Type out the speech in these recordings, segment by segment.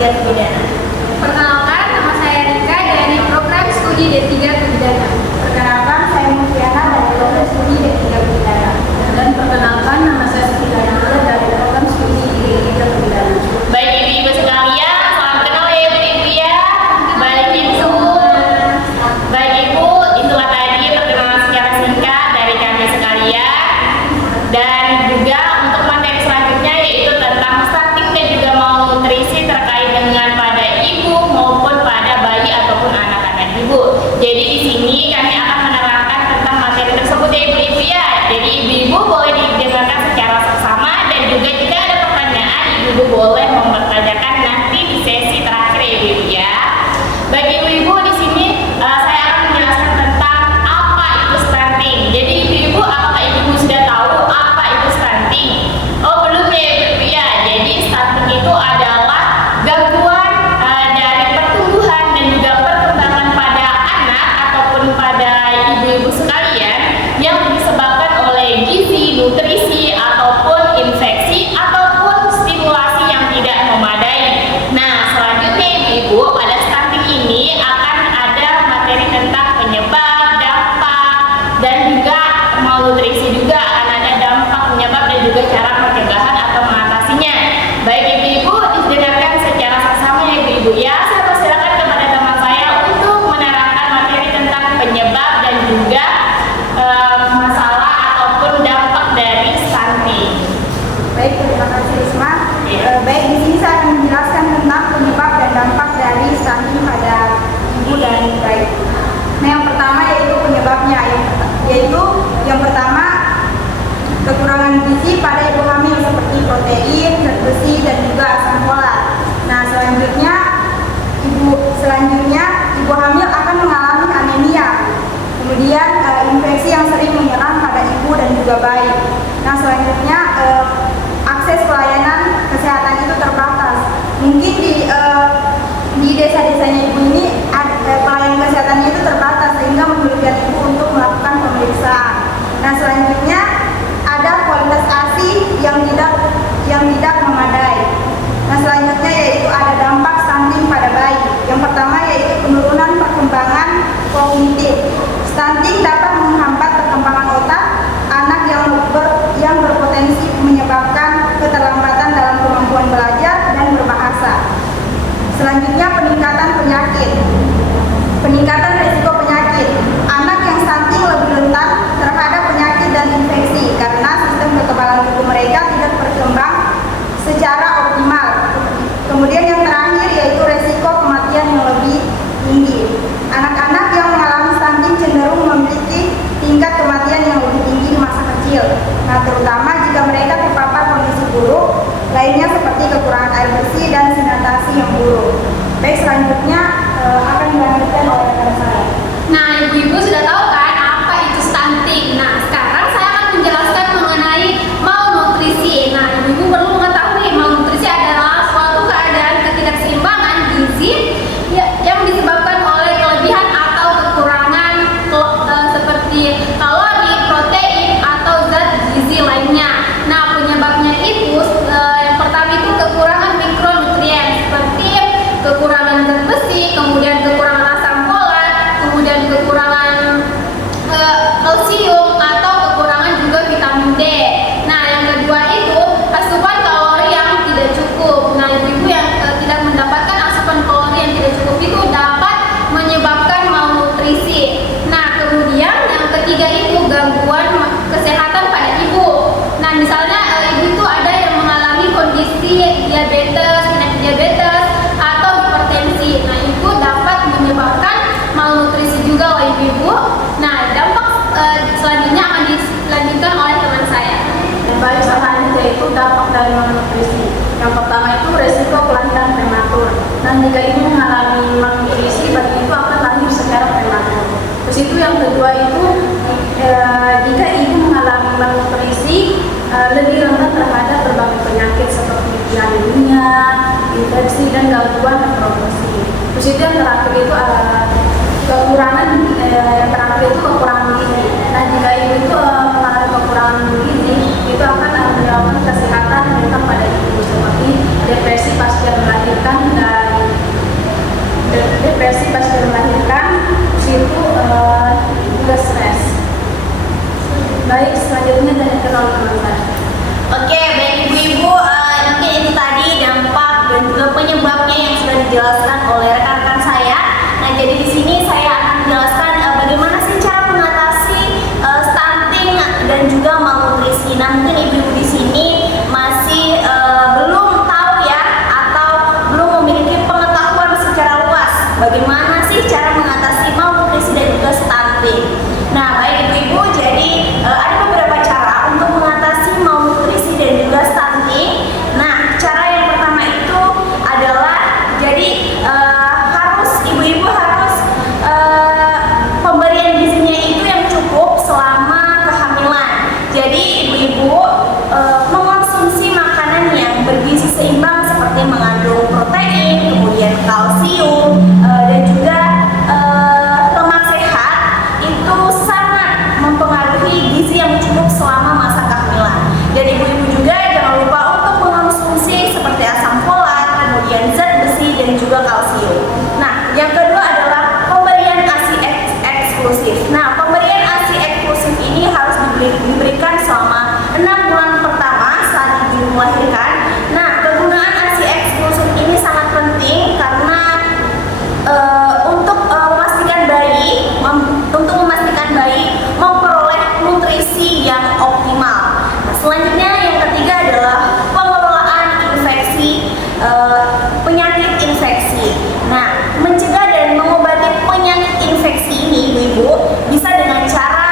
D3 Kebidana. Perkenalkan, nama saya Rika dari program studi D3 Kebidana. Perkenalkan, saya Mufiana dari program studi D3 Kebidana. Dan perkenalkan, nama saya Siti Daniela dari program studi D3 Kebidana. Baik ibu-ibu sekalian, salam kenal ya ibu-ibu ya. Baik ibu, itulah tadi perkenalan secara singkat dari kami sekalian. Dan juga untuk materi selanjutnya yaitu tentang stunting dan juga malnutrisi terkait dengan pada ibu maupun pada bayi ataupun anak-anak ibu. Jadi di sini kami akan menerangkan tentang materi tersebut ya ibu-ibu ya. Jadi ibu-ibu boleh didengarkan secara seksama dan juga jika ada pertanyaan ibu-ibu boleh mempertanyakan nanti di sesi terakhir ya ibu-ibu ya. Bagi ibu-ibu di sini saya akan menjelaskan tentang apa itu stunting. Jadi ibu-ibu, apakah ibu-ibu sudah tahu apa itu stunting? Oh belum ya ibu-ibu ya. Jadi stunting itu adalah gangguan dari pertumbuhan dan juga perkembangan pada anak ataupun pada ibu-ibu sekalian yang disebabkan oleh gizi, nutrisi ataupun infeksi ataupun stimulasi yang tidak memadai. Nah selanjutnya ibu-ibu, pada stunting ini akan ada materi tentang penyebab, dampak, dan juga malnutrisi juga akan ada dampak, penyebab, dan juga cara pencegahan atau mengatasinya. Baik ibu-ibu, didengarkan secara seksama ya ibu-ibu ya. Saya persilakan kepada teman saya untuk menerangkan materi tentang penyebab dan juga masalah ataupun dampak dari stunting. Baik, terima kasih Risma. Baik, di sini saya akan menjelaskan tentang penyebab dan dampak dari stunting pada ibu dan bayi. Nah, yang pertama yaitu penyebabnya, yaitu yang pertama kekurangan gizi pada ibu hamil seperti protein, zat besi, dan juga asam folat. Nah, selanjutnya ibu hamil akan mengalami anemia. Kemudian infeksi yang sering menyerang pada ibu dan juga bayi. Nah, selanjutnya akses pelayanan kesehatan itu terbatas. Mungkin di desa-desanya ibu ini pelayanan kesehatannya itu terbatas sehingga menyulitkan ibu untuk melakukan pemeriksaan. Nah, selanjutnya ada kualitas ASI yang tidak memadai. Nah, selanjutnya yaitu ada dampak stunting pada bayi. Yang pertama yaitu penurunan perkembangan kognitif. Stunting dapat menghambat perkembangan otak anak yang berpotensi menyebabkan keterlambatan dalam kemampuan belajar dan berbahasa. Selanjutnya peningkatan risiko penyakit. Anak yang stunting lebih rentan terhadap penyakit dan infeksi karena sistem kekebalan tubuh mereka tidak berkembang secara optimal. Kemudian yang terakhir yaitu risiko kematian yang lebih tinggi. Anak-anak yang mengalami stunting cenderung memiliki tingkat kematian yang lebih tinggi di masa kecil. Nah, terutama jika mereka terpapar kondisi buruk lainnya seperti kekurangan air bersih dan sanitasi yang buruk. Baik, selanjutnya akan dilanjutkan oleh rekan saya. Nah, ibu-ibu sudah tahu kan apa itu stunting. Nah, sekarang saya akan menjelaskan mengenai malnutrisi. Nah, ibu-ibu perlu mengetahui malnutrisi adalah suatu keadaan ketidakseimbangan gizi yang disebabkan oleh kelebihan atau kekurangan seperti kalori, protein, atau zat gizi lainnya. Nah, penyebabnya itu yang pertama itu kekurangan mikronutrien seperti kekurangan zat besi, kemudian kekurangan asam folat, kemudian kekurangan kalsium atau kekurangan juga vitamin D. Nah, yang kedua itu asupan kalori yang tidak cukup. Nah, ibu-ibu yang tidak mendapatkan asupan kalori yang tidak cukup itu dapat menyebabkan malnutrisi. Nah, kemudian yang ketiga itu gangguan kesehatan pada ibu. Nah, misalnya ibu itu ada yang mengalami kondisi diabetes, penyakit diabetes atau hipertensi. Nah, itu dapat menyebabkan malnutrisi juga oleh ibu. Nah, dampak selanjutnya akan dilanjutkan oleh teman saya. Baik, selanjutnya itu dampak dari malnutrisi. Yang pertama itu resiko kelahiran prematur. Dan jika ibu mengalami malnutrisi, bayi itu akan lahir secara prematur. Terus itu yang kedua itu jika ibu mengalami malnutrisi lebih rentan terhadap berbagai penyakit seperti anemia, infeksi, dan gangguan reproduksi. Terus itu yang terakhir itu kekurangan gizi. Nah, jika ibu itu mengalami kekurangan gizi, itu akan menyebabkan kesehatan mental pada ibu seperti depresi pasca melahirkan dan Baik, selanjutnya dari kedua teman-teman. Oke, baik ibu-ibu, mungkin itu tadi dampak dan juga penyebabnya yang sudah dijelaskan oleh rekan-rekan saya. Nah, jadi di sini saya akan menjelaskan bagaimana sih cara mengatasi stunting dan juga malnutrisi. Nah, mungkin ibu-ibu di sini masih belum tahu ya, atau belum memiliki pengetahuan secara luas bagaimana sih cara mengatasi malnutrisi dan juga stunting. Nah, baik ibu-ibu, jadi ada beberapa cara untuk mengatasi malnutrisi dan juga stunting. Nah, cara yang pertama itu adalah jadi ibu-ibu harus pemberian gizinya itu yang cukup selama kehamilan. Jadi ibu-ibu mengonsumsi makanan yang bergizi seimbang seperti mengandung protein, kemudian kalsium, dan juga lemak sehat itu sangat mempengaruhi gizi yang cukup selama masa kehamilan. Dan ibu-ibu juga jangan lupa untuk mengonsumsi seperti asam folat, kemudian zat besi dan juga kalsium. Nah, yang kedua adalah pemberian ASI eksklusif. Nah, pemberian ASI eksklusif ini harus diberikan selama 6 bulan pertama saat ibu melahirkan. Nah, kegunaan ASI eksklusif ini sangat penting karena untuk memastikan bayi memperoleh nutrisi yang optimal. Nah, selanjutnya yang ketiga adalah pengelolaan infeksi, penyakit infeksi. Nah, mencegah dan mengobati penyakit infeksi ini ibu-ibu bisa dengan cara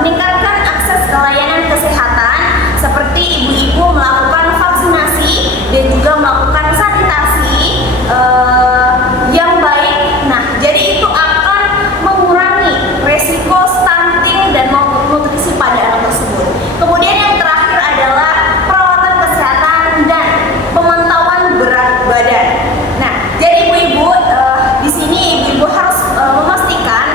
meningkatkan akses ke layanan kesehatan seperti ibu-ibu melakukan vaksinasi dan juga melakukan sanitasi yang baik. Nah, jadi itu akan mengurangi resiko stunting dan malnutrisi pada anak tersebut. Kemudian yang terakhir adalah perawatan kesehatan dan pemantauan berat badan. Nah, jadi ibu-ibu di sini ibu-ibu harus memastikan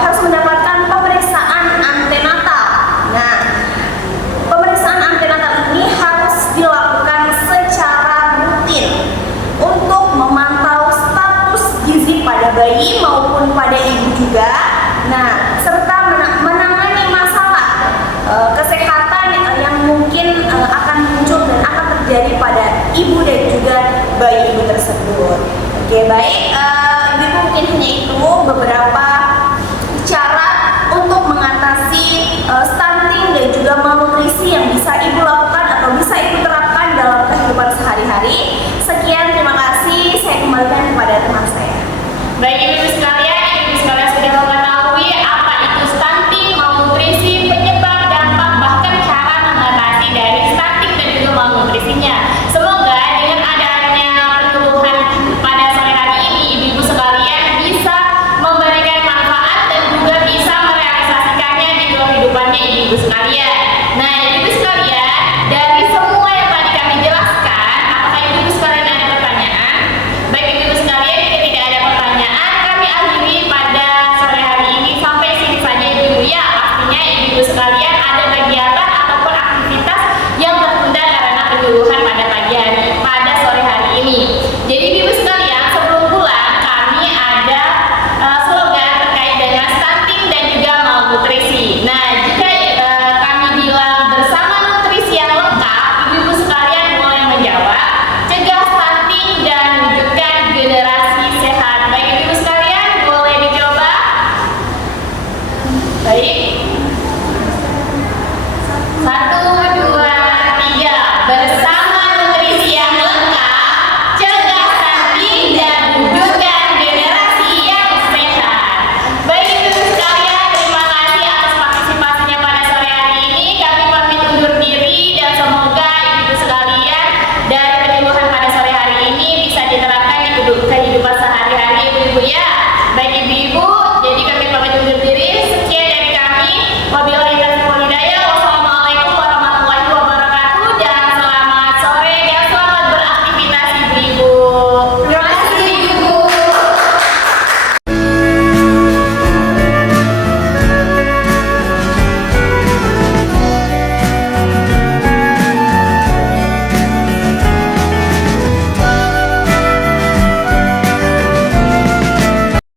harus mendapatkan pemeriksaan antenatal. Nah, pemeriksaan antenatal ini harus dilakukan secara rutin untuk memantau status gizi pada bayi maupun pada ibu juga. Nah, serta menangani masalah kesehatan yang mungkin akan muncul dan akan terjadi pada ibu dan juga bayi ibu tersebut. Oke, baik, ibu mungkin hanya itu beberapa